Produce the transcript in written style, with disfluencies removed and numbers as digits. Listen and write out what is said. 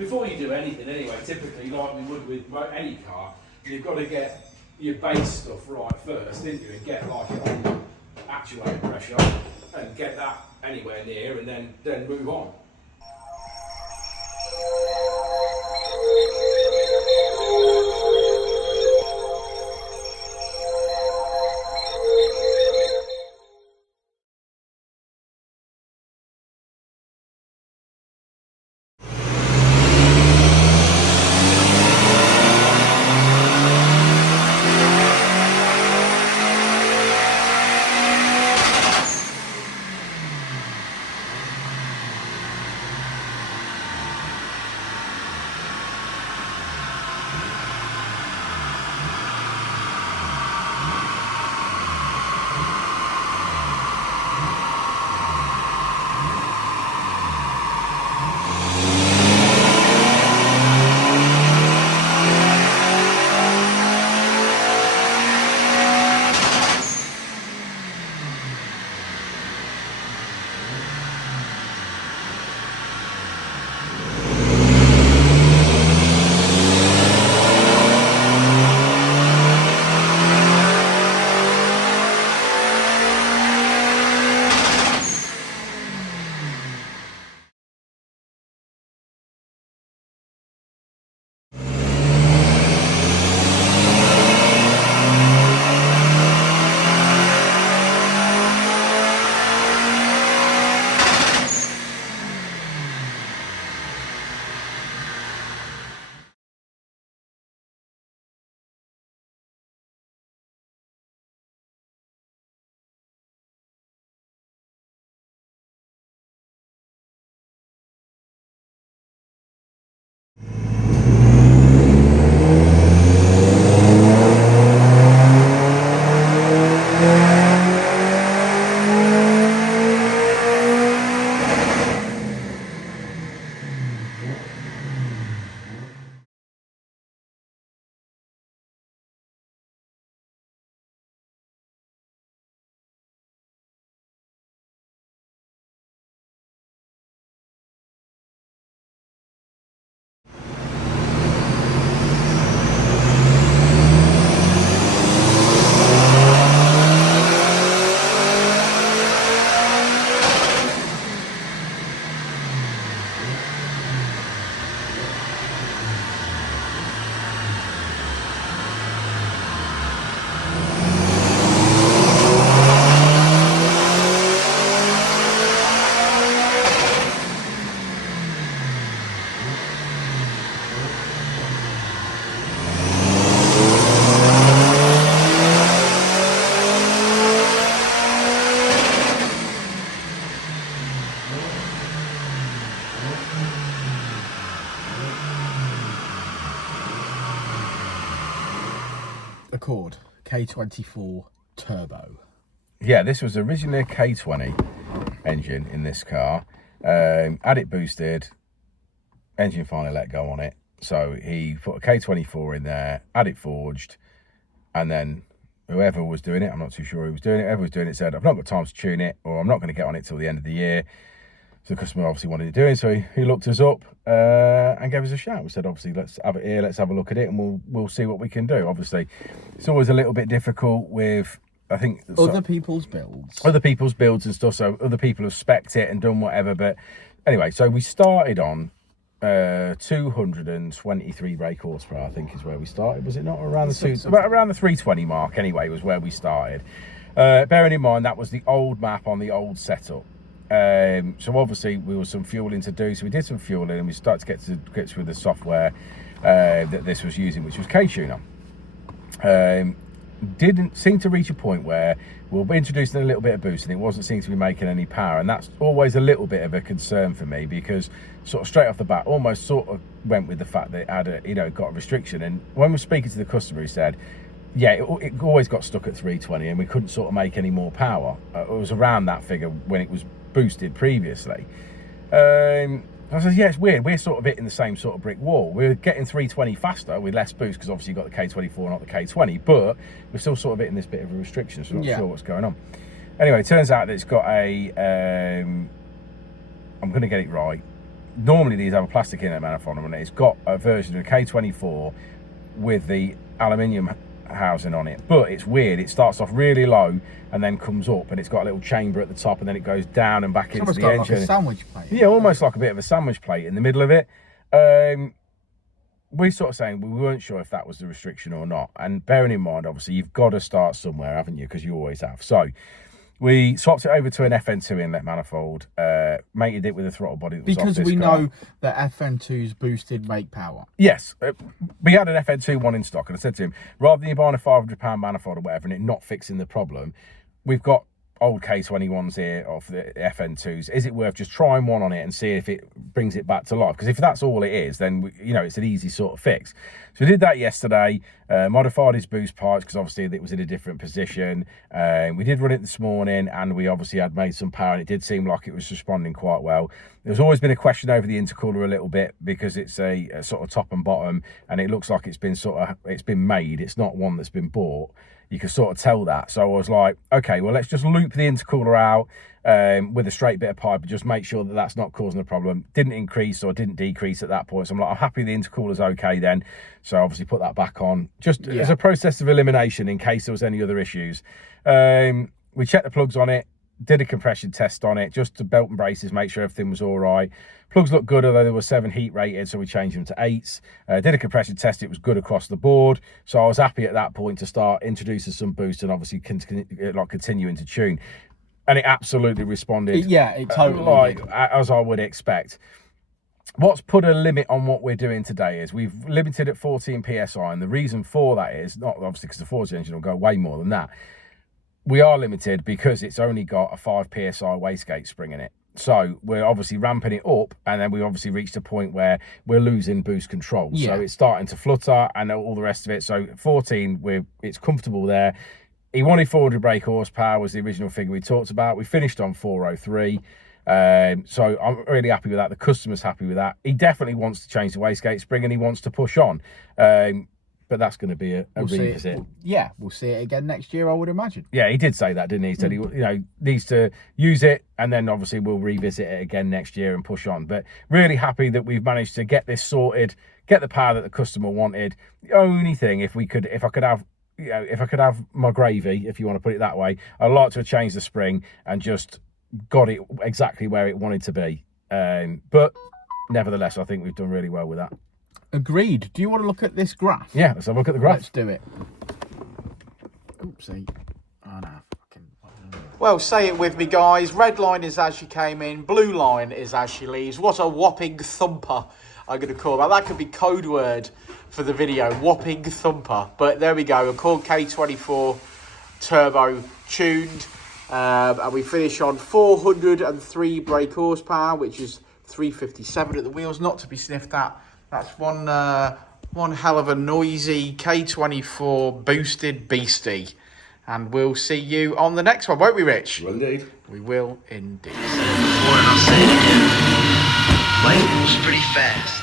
before you do anything anyway, typically like we would with any car, you've got to get your base stuff right first, didn't you? And get like it on actuator pressure and get that anywhere near, and then move on. Accord K24 Turbo. Yeah, this was originally a K20 engine in this car. Had it boosted, engine finally let go on it. So he put a K24 in there, had it forged, and then whoever was doing it, I'm not too sure who was doing it, whoever was doing it said, I've not got time to tune it, or I'm not going to get on it till the end of the year. So the customer obviously wanted to do it, so he looked us up and gave us a shout. We said, obviously, let's have it here, let's have a look at it, and we'll see what we can do. Obviously, it's always a little bit difficult with, I think, other people's builds. Other people's builds and stuff, so other people have spec'd it and done whatever. But anyway, so we started on 223 brake horsepower, I think is where we started. Was it not around around the 320 mark anyway was where we started. Bearing in mind that was the old map on the old setup. So obviously we were some fueling to do, so we did some fueling and we started to get grips with the software that this was using, which was K-Tuner. Didn't seem to reach a point where we were introducing a little bit of boost and it wasn't seeming to be making any power, and that's always a little bit of a concern for me, because sort of straight off the bat almost sort of went with the fact that it had a, got a restriction. And when we're speaking to the customer, he said, yeah, it always got stuck at 320 and we couldn't sort of make any more power. It was around that figure when it was boosted previously. I said, yeah, it's weird. We're sort of hitting the same sort of brick wall. We're getting 320 faster with less boost, because obviously you've got the K24, not the K20, but we're still sort of hitting this bit of a restriction, so I'm not sure what's going on. Anyway, it turns out that it's got a, I'm going to get it right, normally these have a plastic inlet manifold on it. It's got a version of a K24 with the aluminium housing on it, but it's weird. It starts off really low and then comes up, and it's got a little chamber at the top, and then it goes down and back into the engine. Like a sandwich plate. Yeah, almost like a bit of a sandwich plate in the middle of it. We're sort of saying we weren't sure if that was the restriction or not, and bearing in mind, obviously, you've got to start somewhere, haven't you? Because you always have. So we swapped it over to an FN2 inlet manifold, mated it with a throttle body that was because off this we car. know that FN2's boosted make power. Yes, we had an FN2 one in stock, and I said to him, rather than you buying a £500 manifold or whatever and it not fixing the problem, we've got old K21s here of the FN2s. Is it worth just trying one on it and see if it brings it back to life? Because if that's all it is, then you know, it's an easy sort of fix. So we did that yesterday, modified his boost pipes because obviously it was in a different position. We did run it this morning, and we obviously had made some power, and it did seem like it was responding quite well. There's always been a question over the intercooler a little bit because it's a sort of top and bottom, and it looks like it's been made. It's not one that's been bought. You can sort of tell that. So I was like, okay, well, let's just loop the intercooler out with a straight bit of pipe and just make sure that that's not causing a problem. Didn't increase or didn't decrease at that point. So I'm like, I'm happy the intercooler's okay then. So obviously put that back on, just as a process of elimination in case there was any other issues. We checked the plugs on it, did a compression test on it, just to belt and braces, make sure everything was all right. Plugs looked good, although there were 7 heat rated, so we changed them to 8s. Did a compression test, it was good across the board. So I was happy at that point to start introducing some boost and obviously continuing to tune. And it absolutely responded. Yeah, it totally like as I would expect. What's put a limit on what we're doing today is we've limited at 14 PSI, and the reason for that is, not obviously because the Forza engine will go way more than that. We are limited because it's only got a 5 PSI wastegate spring in it. So we're obviously ramping it up, and then we obviously reached a point where we're losing boost control. Yeah. So it's starting to flutter and all the rest of it. So 14, it's comfortable there. He wanted 400 brake horsepower was the original figure we talked about. We finished on 403. So I'm really happy with that. The customer's happy with that. He definitely wants to change the wastegate spring, and he wants to push on. But that's going to be a revisit. We'll see it again next year, I would imagine. Yeah, he did say that, didn't he? He said he needs to use it, and then obviously we'll revisit it again next year and push on. But really happy that we've managed to get this sorted, get the power that the customer wanted. The only thing, if I could have my gravy, if you want to put it that way, I'd like to have changed the spring and just got it exactly where it wanted to be. But nevertheless, I think we've done really well with that. Agreed. Do you want to look at this graph? Yeah, let's have a look at the graph. Let's do it. Oopsie. Oh, no. Well, say it with me, guys. Red line is as she came in. Blue line is as she leaves. What a whopping thumper I'm going to call that. That could be code word for the video. Whopping thumper. But there we go. A Cord K24 turbo tuned. And we finish on 403 brake horsepower, which is 357 at the wheels. Not to be sniffed at. That's one hell of a noisy K24 boosted beastie. And we'll see you on the next one, won't we, Rich? Well, indeed. We will indeed. Before, and I'll say it again. Life moves pretty fast.